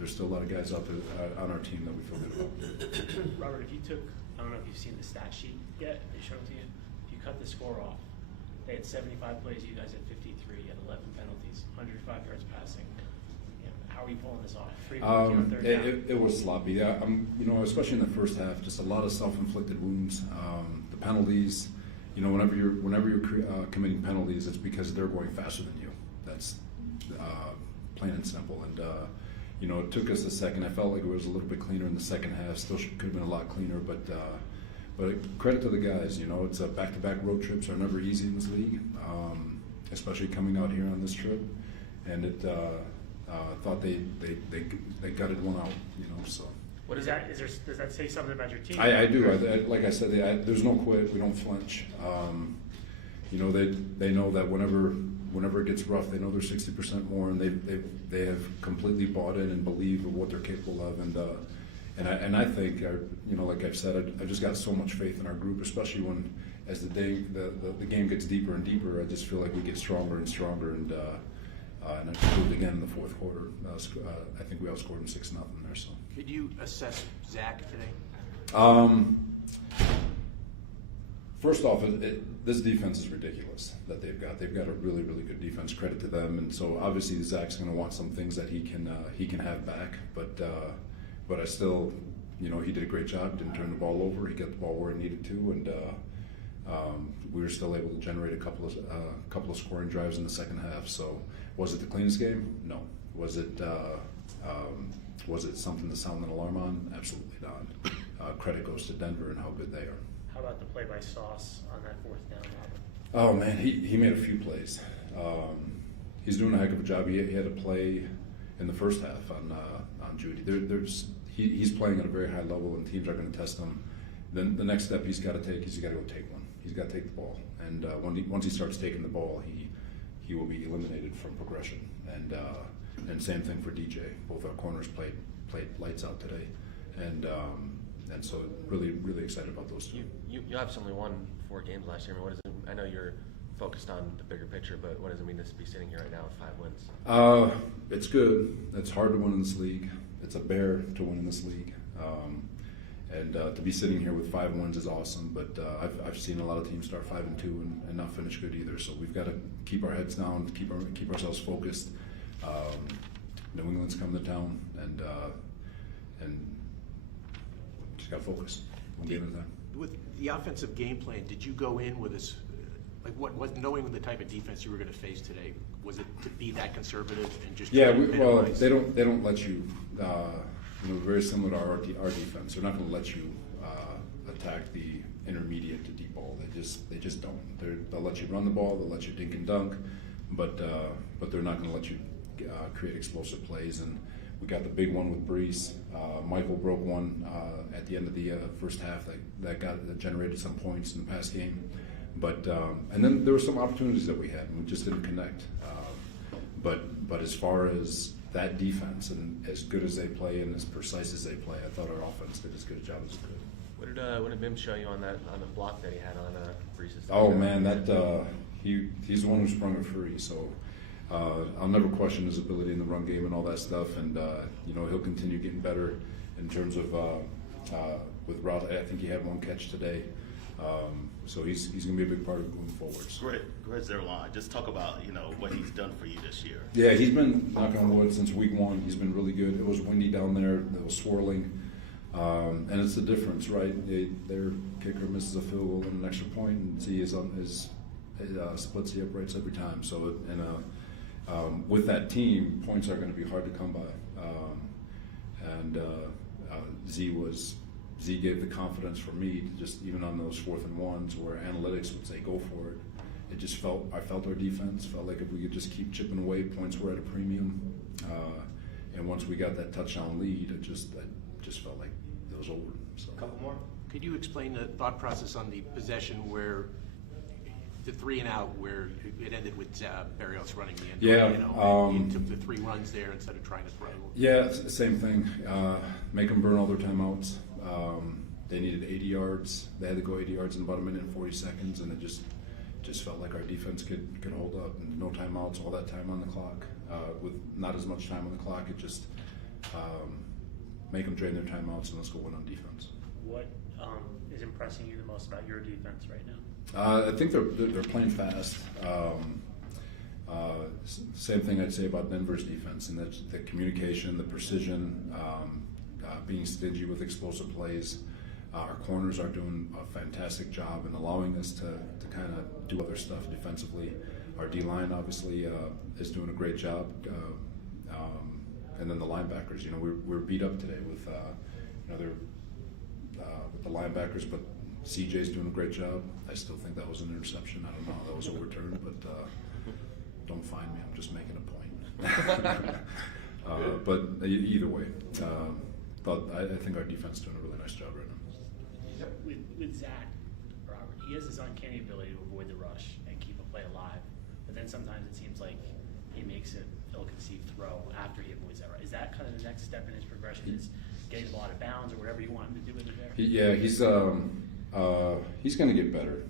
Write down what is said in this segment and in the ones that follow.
there's still a lot of guys out there on our team that we feel good about. Robert, if you took, I don't know if you've seen the stat sheet yet, they showed it to you. If you cut the score off, they had 75 plays, you guys had 53, you had 11 penalties, 105 yards passing. How are you pulling this off? 3 points on third down. It was sloppy. Especially in the first half, just a lot of self-inflicted wounds. The penalties, whenever you're committing penalties, it's because they're going faster than you. That's plain and simple. And it took us a second. I felt like it was a little bit cleaner in the second half. Still could have been a lot cleaner, but credit to the guys. It's back-to-back road trips are never easy in this league, especially coming out here on this trip. And it. Thought they gutted one out, So. What is that? Does that say something about your team? I do. Like I said, there's no quit. We don't flinch. They know that whenever it gets rough, they know they're 60% more, and they have completely bought in and believe of what they're capable of. And I think, like I've said, I just got so much faith in our group, especially as the game gets deeper and deeper. I just feel like we get stronger and stronger, and it proved again in the fourth quarter. I think we outscored them 6-0 there. So. Could you assess Zach today? First off, this defense is ridiculous that they've got. They've got a really, really good defense. Credit to them. And so obviously Zach's going to want some things that he can have back. But I still, he did a great job. Didn't turn the ball over. He got the ball where it needed to, and we were still able to generate a couple of scoring drives in the second half. So, was it the cleanest game? No. Was it something to sound an alarm on? Absolutely not. Credit goes to Denver and how good they are. How about the play by Sauce on that fourth down, Robert? Oh man, he made a few plays. He's doing a heck of a job. He had a play in the first half on Judy. He's playing at a very high level, and teams are going to test him. Then the next step he's got to take is he's got to go take one. He's got to take the ball, and once he starts taking the ball, he will be eliminated from progression. And same thing for DJ. Both our corners played lights out today, and so really really excited about those two. You obviously only won 4 games last year. I mean, what does it, I know you're focused on the bigger picture, but what does it mean to be sitting here right now with 5 wins? It's good. It's hard to win in this league. It's a bear to win in this league. And to be sitting here with 5 wins is awesome, but I've seen a lot of teams start 5-2 and not finish good either. So we've got to keep our heads down, keep ourselves focused. New England's coming to town, and just got to focus. One game at a time. With the offensive game plan, did you go in with this, knowing the type of defense you were going to face today? Was it to be that conservative and just? Yeah, they don't let you. Very similar to our defense. They're not going to let you attack the intermediate to deep ball. They just don't. They'll let you run the ball. They'll let you dink and dunk, but they're not going to let you create explosive plays. And we got the big one with Brees. Michael broke one at the end of the first half that generated some points in the past game. But and then there were some opportunities that we had, and we just didn't connect. But as far as that defense and as good as they play and as precise as they play, I thought our offense did as good a job as it could. What did Bim show you on the block that he had on Brees? Oh man, he's the one who sprung it free. So I'll never question his ability in the run game and all that stuff. And he'll continue getting better in terms of with route. I think he had 1 catch today. So he's going to be a big part of moving forward. So. Great Zerline. Just talk about what he's done for you this year. Yeah, he's been, knock on wood, since week 1. He's been really good. It was windy down there. It was swirling. And it's the difference, right? Their kicker misses a field goal and an extra point, and Z splits the uprights every time. So with that team, points are going to be hard to come by. Z gave the confidence for me to just, even on those 4th and 1s where analytics would say go for it. I felt our defense felt like if we could just keep chipping away, points were at a premium. And once we got that touchdown lead, I just felt like it was over. So. A couple more. Could you explain the thought process on the possession where the 3 and out, where it ended with Barrios running the end? Yeah. He took the 3 runs there instead of trying to throw. Yeah, it's the same thing. Make them burn all their timeouts. They needed 80 yards. They had to go 80 yards in about 1 minute and 40 seconds, and it just felt like our defense could hold up. And no timeouts, all that time on the clock. With not as much time on the clock, it just make them drain their timeouts, and let's go win on defense. What is impressing you the most about your defense right now? I think they're playing fast. Same thing I'd say about Denver's defense, and that's the communication, the precision, being stingy with explosive plays. Our corners are doing a fantastic job in allowing us to kind of do other stuff defensively. Our D-line obviously is doing a great job. And then the linebackers, you know, we're beat up today with, you know, with the linebackers, but CJ's doing a great job. I still think that was an interception. I don't know how that was overturned, but don't find me. I'm just making a point. But either way, but I think our defense is doing a really nice job right now. With Zach, Robert, he has this uncanny ability to avoid the rush and keep a play alive. But then sometimes it seems like he makes an ill-conceived throw after he avoids that. Right? Is that kind of the next step in his progression? Is getting the ball out of bounds or whatever you want him to do with it there? He's going to get better.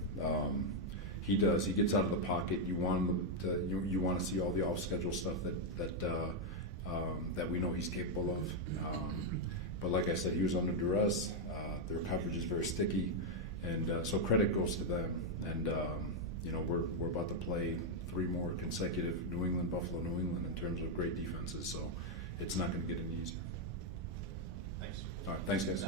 He does. He gets out of the pocket. You want him to. You want to see all the off-schedule stuff that we know he's capable of. But like I said, he was under duress. Their coverage is very sticky, and so credit goes to them. And you know, we're about to play 3 more consecutive New England, Buffalo, New England in terms of great defenses. So it's not going to get any easier. Thanks. All right, thanks guys.